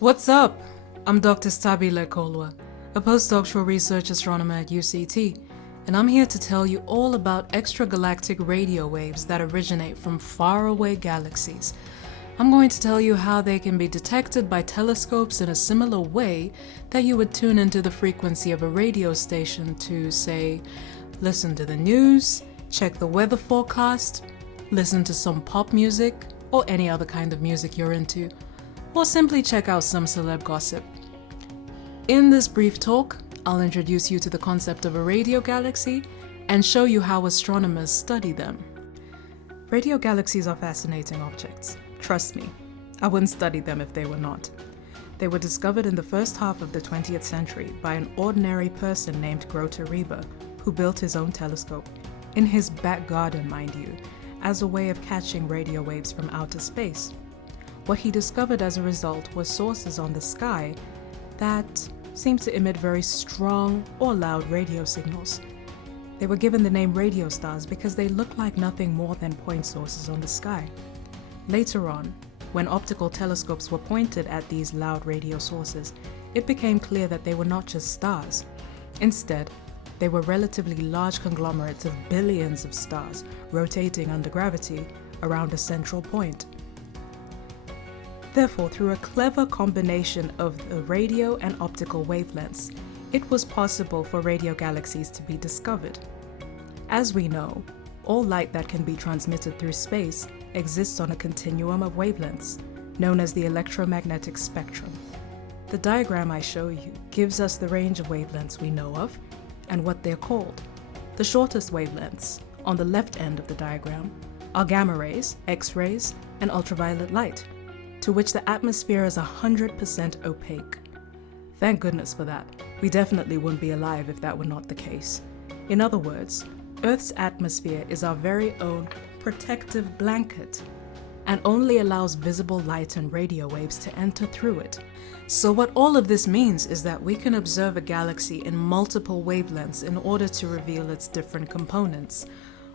What's up? I'm Dr. Stabile Kolwa, a postdoctoral research astronomer at UCT, and I'm here to tell you all about extragalactic radio waves that originate from faraway galaxies. I'm going to tell you how they can be detected by telescopes in a similar way that you would tune into the frequency of a radio station to, say, listen to the news, check the weather forecast, listen to some pop music, or any other kind of music you're into, or simply check out some celeb gossip. In this brief talk, I'll introduce you to the concept of a radio galaxy and show you how astronomers study them. Radio galaxies are fascinating objects. Trust me, I wouldn't study them if they were not. They were discovered in the first half of the 20th century by an ordinary person named Grota Rieber, who built his own telescope, in his back garden, mind you, as a way of catching radio waves from outer space. What he discovered as a result was sources on the sky that seemed to emit very strong or loud radio signals. They were given the name radio stars because they looked like nothing more than point sources on the sky. Later on, when optical telescopes were pointed at these loud radio sources, it became clear that they were not just stars. Instead, they were relatively large conglomerates of billions of stars rotating under gravity around a central point. Therefore, through a clever combination of the radio and optical wavelengths, it was possible for radio galaxies to be discovered. As we know, all light that can be transmitted through space exists on a continuum of wavelengths, known as the electromagnetic spectrum. The diagram I show you gives us the range of wavelengths we know of and what they're called. The shortest wavelengths, on the left end of the diagram, are gamma rays, X-rays, and ultraviolet light, to which the atmosphere is 100% opaque. Thank goodness for that. We definitely wouldn't be alive if that were not the case. In other words, Earth's atmosphere is our very own protective blanket and only allows visible light and radio waves to enter through it. So what all of this means is that we can observe a galaxy in multiple wavelengths in order to reveal its different components.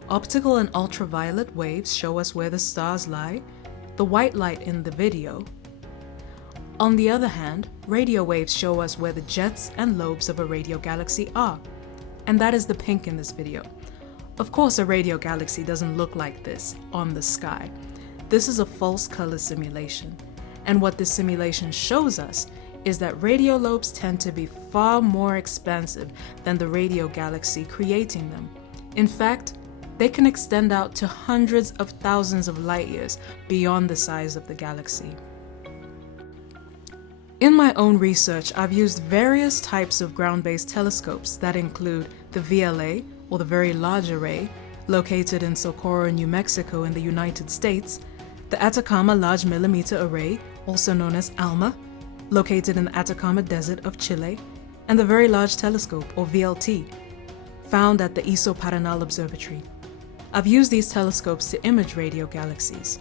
Optical and ultraviolet waves show us where the stars lie, the white light in the video. On the other hand, radio waves show us where the jets and lobes of a radio galaxy are, and that is the pink in this video. Of course, a radio galaxy doesn't look like this on the sky. This is a false color simulation, and what this simulation shows us is that radio lobes tend to be far more expansive than the radio galaxy creating them. In fact, they can extend out to hundreds of thousands of light years beyond the size of the galaxy. In my own research, I've used various types of ground-based telescopes that include the VLA, or the Very Large Array, located in Socorro, New Mexico in the United States, the Atacama Large Millimeter Array, also known as ALMA, located in the Atacama Desert of Chile, and the Very Large Telescope, or VLT, found at the Isoparanal Observatory. I've used these telescopes to image radio galaxies.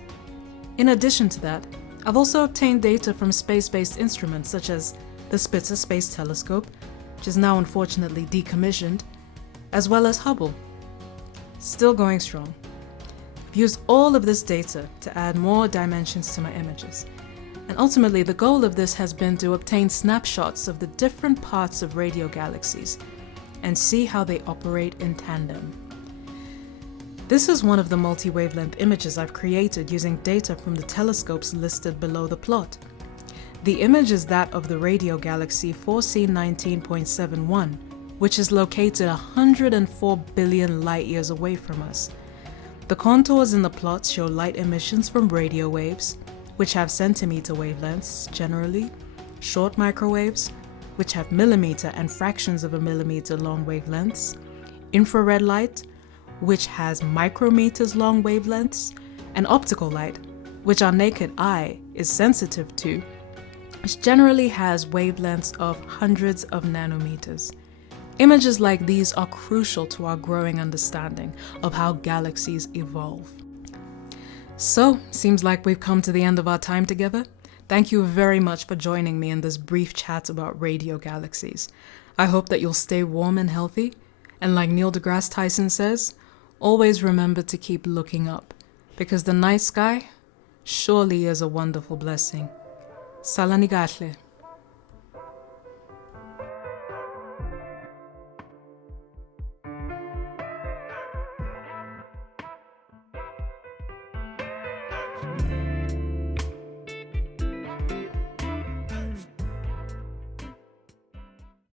In addition to that, I've also obtained data from space-based instruments such as the Spitzer Space Telescope, which is now unfortunately decommissioned, as well as Hubble. Still going strong. I've used all of this data to add more dimensions to my images. And ultimately, the goal of this has been to obtain snapshots of the different parts of radio galaxies and see how they operate in tandem. This is one of the multi-wavelength images I've created using data from the telescopes listed below the plot. The image is that of the radio galaxy 4C19.71, which is located 104 billion light years away from us. The contours in the plot show light emissions from radio waves, which have centimeter wavelengths generally, short microwaves, which have millimeter and fractions of a millimeter long wavelengths, infrared light, which has micrometers long wavelengths, and optical light, which our naked eye is sensitive to, which generally has wavelengths of hundreds of nanometers. Images like these are crucial to our growing understanding of how galaxies evolve. So, seems like we've come to the end of our time together. Thank you very much for joining me in this brief chat about radio galaxies. I hope that you'll stay warm and healthy, and like Neil deGrasse Tyson says, always remember to keep looking up, because the night sky surely is a wonderful blessing. Salani kahle.